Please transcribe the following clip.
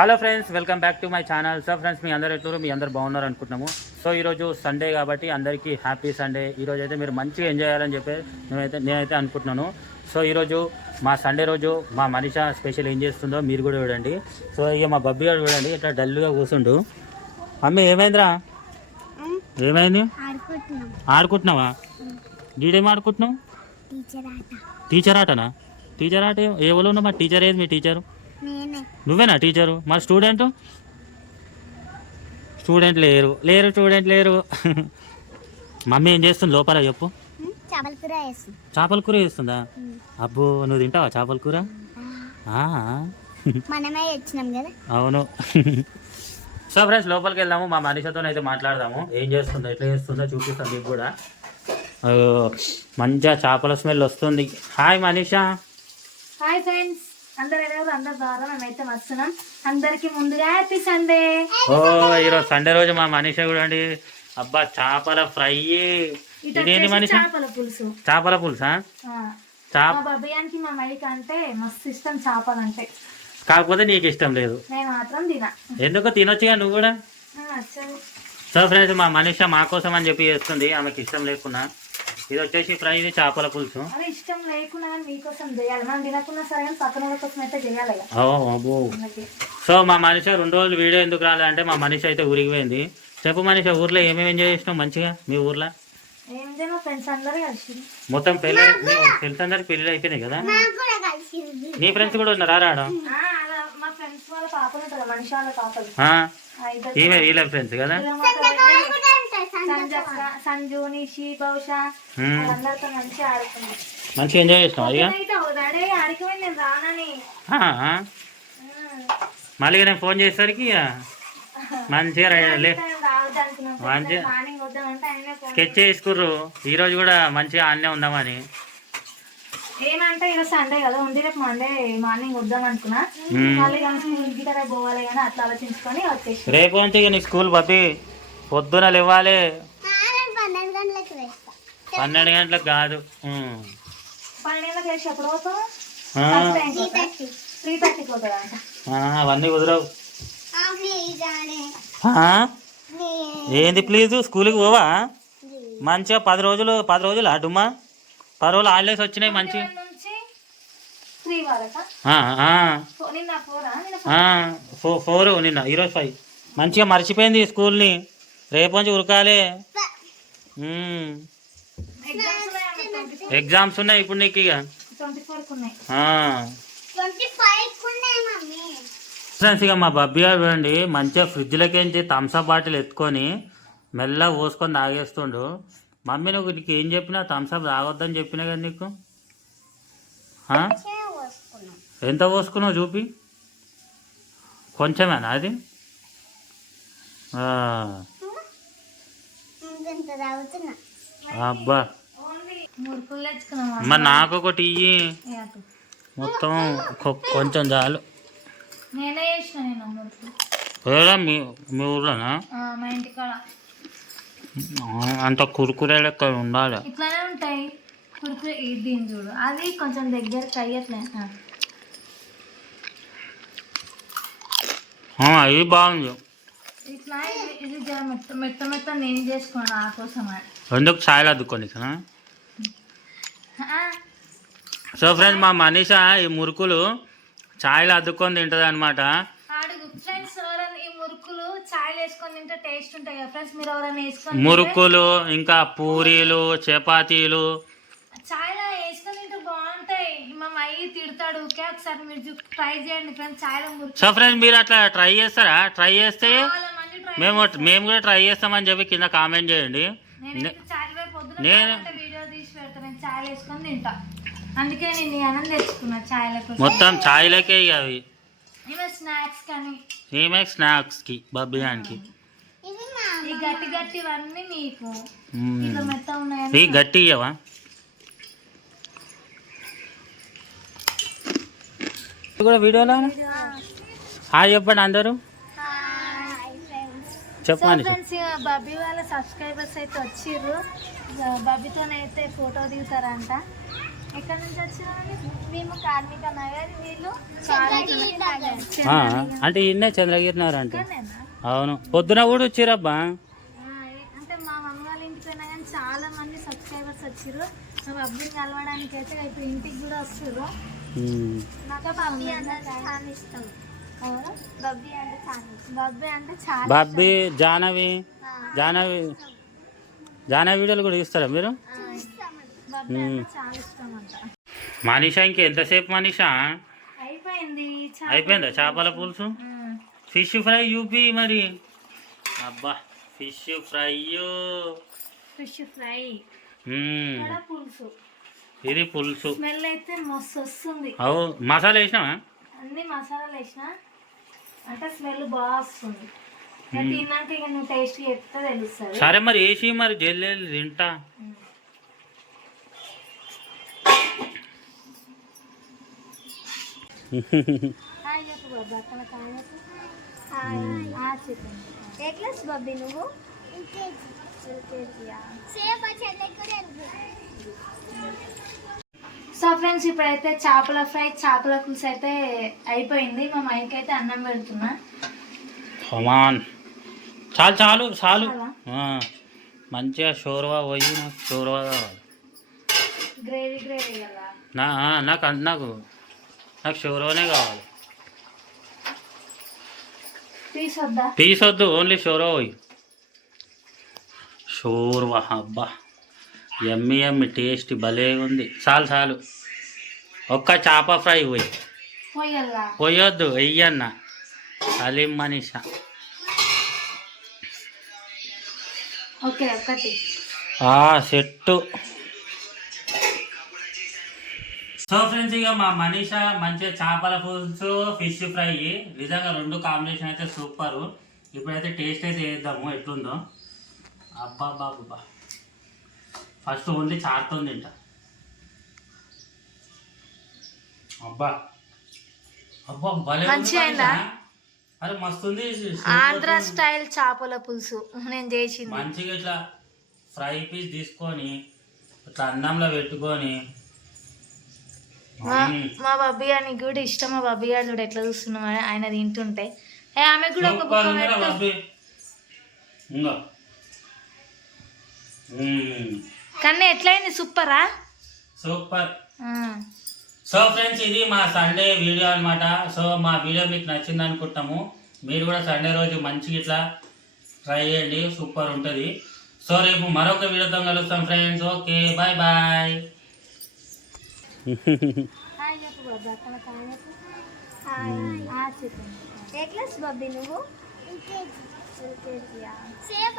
Hello friends welcome back to my channel. So friends మీ అందరు ఎట్లు మీ అందరు బాగున్నారు అనుకుంటున్నాము. సో ఈరోజు సండే కాబట్టి అందరికీ హ్యాపీ సండే ఈరోజు అయితే మీరు మంచిగా ఎంజాయ్ చేయాలని చెప్పి నేనైతే నేనైతే అనుకుంటున్నాను. సో ఈరోజు మా సండే రోజు మా మనిష స్పెషల్ ఏం చేస్తుందో మీరు కూడా చూడండి. సో ఇక మా బబ్బీ గారు చూడండి ఇట్లా డల్గా కూర్చుండు. మమ్మీ ఏమైందిరా? ఏమైంది? ఆడుకుంటున్నాం. ఆడుకుంటున్నావా? గీడేం ఆడుకుంటున్నావు? టీచర్ ఆట. టీచర్ ఆటనా? టీచర్ ఆట ఏ- ఉన్నా మా టీచర్ ఏది మీ టీచరు? నువ్వేనా టీచరు? మా స్టూడెంట్? స్టూడెంట్ లేరు. లేరు స్టూడెంట్ లేరు. మమ్మీ ఏం చేస్తుంది? లోపల చెప్పు. చేపల కూర వేస్తుంది చేపల కూర చేస్తుందా? అబ్బో నువ్వు తింటావా చేపల కూర? ఆ, మనమే వచ్చినాం కదా. అవును. సో ఫ్రెండ్స్ లోపలికి వెళ్దాము. మా మనిషితో అయితే మాట్లాడదాము. ఏం చేస్తుందో ఎట్లా చేస్తుందో చూపిస్తాను మీకు కూడా. మంచిగా చేపల స్మెల్ వస్తుంది. హాయ్ మనీషా. Hi friends. అందరు ఎవరు అందరు ద్వారా మేమైతే వస్తున్నాం. అందరికి ముందుగా హ్యాపీ సండే ఓ ఈరోజు సండే రోజు మా మనిషి కూడా అండి. అబ్బా చేపల ఫ్రై. ఇదేంటి మనిషి? చేపల పులుసు. చేపల పులుసా? ఆ, చేప మా బాబాయానికి మా మైకి అంటే మస్తు ఇష్టం చేపలు అంటే కాకపోతే నీకు ఇష్టం లేదు. నేను మాత్రం తిన. ఎందుకు తినొచ్చుగా నువ్వు కూడా. సో ఫ్రెండ్స్ మా మనిషి మా కోసం అని చెప్పి చేస్తుంది. ఆమెకి ఇష్టం లేకున్నా. ఇది వచ్చేసి ఫ్రై ఇది చేపల పులుసు. ఇష్టం లేకున్నా కానీ మీకోసం చేయాలి. మనం తినకున్నా సరే కానీ పక్కన వాళ్ళ కోసం అయితే చేయాలి కదా ఓ అబ్బో. సో మా మనిషి రెండు రోజులు వీడియో ఎందుకు రాలంటే మా మనిషి అయితే ఊరికి పోయింది. చెప్పు మనిషి ఊర్లో ఏమేమి ఎంజాయ్ చేసినావు మంచిగా మీ ఊర్లో? మొత్తం పెళ్ళి ఫ్రెండ్స్ అందరికి పెళ్ళి అయిపోయినాయి కదా? నాకు కూడా కలిసింది. నీ ఫ్రెండ్స్ కూడా ఉన్నారా? రాడా ఆ, అలా మా ఫ్రెండ్స్ వాళ్ళ పాపలు ఉంటారు మనిషి వాళ్ళ పాపలు. ఆ, ఆ, ఇద్దరు ఈమె వీళ్ళ ఫ్రెండ్స్ కదా? సంజు నిషి బహుశా మ్మ్. వాళ్ళందరితో మంచిగా ఆడుకున్నాం మంచిగా ఎంజాయ్ ఇక నేను రానని. మళ్ళీ నేను ఫోన్ చేసేసరికి మంచిగా మంచిగా స్కెచ్ చేసుకుర్రు. ఈ రోజు కూడా మంచిగా ఆన్నే ఉందామని. ఏమంటే ఈరోజు సండే కదా ఉండి రేపు మండే మార్నింగ్ వద్దాం అనుకున్నా. మళ్ళీ కానీ రేపు పోవాలి కానీ అట్లా ఆలోచించుకొని వచ్చేసి రేపు నుంచి ఇక నీ స్కూల్ పప్పి పొద్దున లేవాలి. పన్నెండు గంటలకు వేస్తా పన్నెండు గంటలకు కాదు. అవన్నీ కుదరవు. ప్లీజ్ ఆడే ఆ? ఏంది ప్లీజ్ స్కూల్కి పోవా? మంచిగా పది రోజులు పది రోజులు అటుమా పది రోజులు హాలిడేస్ వచ్చినాయి మంచి. నుంచి త్రీ వరకా? ఆ, ఆ, ఫో- నిన్న ఫోరా? నిన్న ఆ, ఫో ఫోర్ నిన్న ఈరోజు ఫైవ్ మంచిగా మర్చిపోయింది స్కూల్ని. రేపు నుంచి ఉరకాలి. ఎగ్జామ్స్ ఉన్నాయి ఇప్పుడు నీకు ఇక. ఫ్రెండ్స్ ఇక మా బబ్బీ గారు చూడండి మంచిగా ఫ్రిడ్జ్లోకించి థమ్సప్ బాటిల్ ఎత్తుకొని మెల్లగా పోసుకొని తాగేస్తుండు. మమ్మీ నువ్వు నీకు ఏం చెప్పినా థమ్సప్ తాగొద్దని చెప్పినా కదా నీకు? ఎంత పోసుకున్నావు చూపి? కొంచెమేనా అది? ఇంత తాగుతున్నా. అబ్బా. మరి నాకు ఒకటి ఇయ్యి. మొత్తం కొ- కొంచెం చాలు. ఏడా మీ మీ ఊర్లోనా? అంత కురుకురే లెక్క ఉండాలి. ఇట్లానే ఉంటాయి. కురుకురే ఇది దీని చూడు. అది కొంచెం దగ్గరికి అయ్యట్లే ఆ. ఆ, ఇది బాగుంది. ఇట్లా ఇది ఇది జర మెత్త మెత్త మెత్త నేను చేసుకోండి ఆ కోసం అని. ఎందుకు అద్దుకోండి సో ఫ్రెండ్స్ మా మనీష ఈ మురుకులు ఛాయలు అద్దుకొని తింటుంది అనమాట అడుగు ఫ్రెండ్స్ ఎవరైనా ఈ మురుకులు చాయ్ వేసుకొని తింటే టేస్ట్ ఉంటాయి కదా ఫ్రెండ్స్? మీరు ఎవరైనా వేసుకొని మురుకులు ఇంకా పూరీలు చపాతీలు. చాయ్లో వేసుకొని తింటే బాగుంటాయి. మా మయ్యి తిడతాడు ఓకే ఒకసారి మీరు ట్రై చేయండి ఫ్రెండ్స్ చాయ్లో మురుకు సో ఫ్రెండ్స్ మీరు అట్లా ట్రై చేస్తారా? ట్రై చేస్తే మేము మేము కూడా ట్రై చేస్తామని చెప్పి కింద కామెంట్ చేయండి. నేను అందుకే అన్నం తెచ్చుకున్నా మొత్తం ఛాయ్లకే ఇక అవి. స్నాక్స్ కానీ. ఏమే స్నాక్స్కి బబ్బియానికి ఈ గట్టి గట్టివన్నీ మీకు మ్మ్. ఇట్లా మెత్త ఉన్నాయని ఈ గట్టి ఇయ్యవా? కూడా వీడియోలో హాయ్ చెప్పండి అందరూ. చెప్పండి. బబ్బీ వాళ్ళ సబ్స్క్రైబర్స్ అయితే వచ్చిర్రు. బబ్బీతోనైతే ఫోటో దిగుతారంట. ఎక్కడి నుంచి వచ్చినామండి మేము కార్మిక నగర్ వీళ్ళు చంద్రగిరి నగర్. అంటే ఇన్నే చంద్రగిరినారు అంటే. ఇక్కడనేనా? అవును. పొద్దున కూడా వచ్చిరబ్బా అంటే మా మమ్మీ వాళ్ళ ఇంటికి పోయినా కానీ చాలా మంది సబ్స్క్రైబర్స్ వచ్చారు మా కలవడానికి అయితే ఇప్పుడు ఇంటికి కూడా వస్తారు. నాకు బబ్బీ అంటే చాలా ఇష్టం. బబ్బీ బాబ్బీ జానవి జానవి. జానవి వీడియోలు కూడా ఇస్తారా మీరు? మనీషా ఇంక ఎంతసేపు మనీషా? అయిపోయింది. చేపల పులుసు. ఫిష్ ఫ్రై యూపీ మరి. అబ్బా ఫిష్ ఫ్రై. Fish fry. పులుసు. ఇది పులుసు. స్మెల్ అయితే మస్తు వస్తుంది. అవు మసాలా వేసినావా? అన్ని మసాలాలు వేసిన. అంటే స్మెల్ బాగా వస్తుంది. తిన్నాక ఇక నువ్వు టేస్ట్ చెప్తే తెలుస్తుంది? సరే మరి వేసి మరి జల్లి తింటా. బాబు ఏ క్లాస్ బబ్బీ నువ్వు? సేమ్ చెల్లె కూడా సో ఫ్రెండ్స్ ఇప్పుడైతే చేపల ఫ్రై చేపల పులుసు అయితే అయిపోయింది. మా మైకి అయితే అన్నం పెడుతున్నా. చాలు చాలు చాలు. మంచిగా షోర్వా పోయి నాకు షోర్వా కావాలి. గ్రేవీ గ్రేవీ కదా? నా నాకు నాకు నాకు షోర్వానే కావాలి. తీసొద్దా తీసొద్దు ఓన్లీ షోర్వా పోయి. షోర్వా అబ్బా. ఎమ్మి ఎమ్మి టేస్ట్ భలే ఉంది. చాలు చాలు. ఒక్క చేప ఫ్రై పోయి. పోయొద్దు వెయ్యన్న. Salim Manisha. Set. So friends ఇక మా మనీషా మంచిగా చేపల పులుసు ఫిష్ ఫ్రై. నిజంగా రెండు కాంబినేషన్ అయితే సూపర్. ఇప్పుడైతే టేస్ట్ అయితే వేద్దాము ఎట్లుందో. అబ్బా బాబా ఫస్ట్ ఓన్లీ చారుతో తింటా. అబ్బా. అబ్బా భలే మంచిగా అయిందా? మనీషా. అరే మస్తుంది ఆంధ్ర స్టైల్ చేపల పులుసు. నేను చేసింది. మంచిగా ఇట్లా ఫ్రై పీస్ తీసుకొని ఇట్లా అన్నంలో పెట్టుకొని. మా బబ్బీ గారికి కూడా ఇష్టం. మా బబ్బీ గారు చూడు ఎట్లా చూస్తున్నాం ఆయన తింటుంటే. ఆమె కూడా ఒక బుక్క కన్నా ఎట్లయింది? సూపరా? సూపర్. సో ఫ్రెండ్స్ ఇది మా సండే వీడియో అన్నమాట. సో మా వీడియో మీకు నచ్చింది అనుకుంటాము మీరు కూడా సండే రోజు మంచిగా ఇట్లా ట్రై చేయండి. సూపర్ ఉంటుంది. సో రేపు మరొక వీడియోతో కలుస్తాం friends. Okay bye bye. Babbi నువ్వు? సేమ్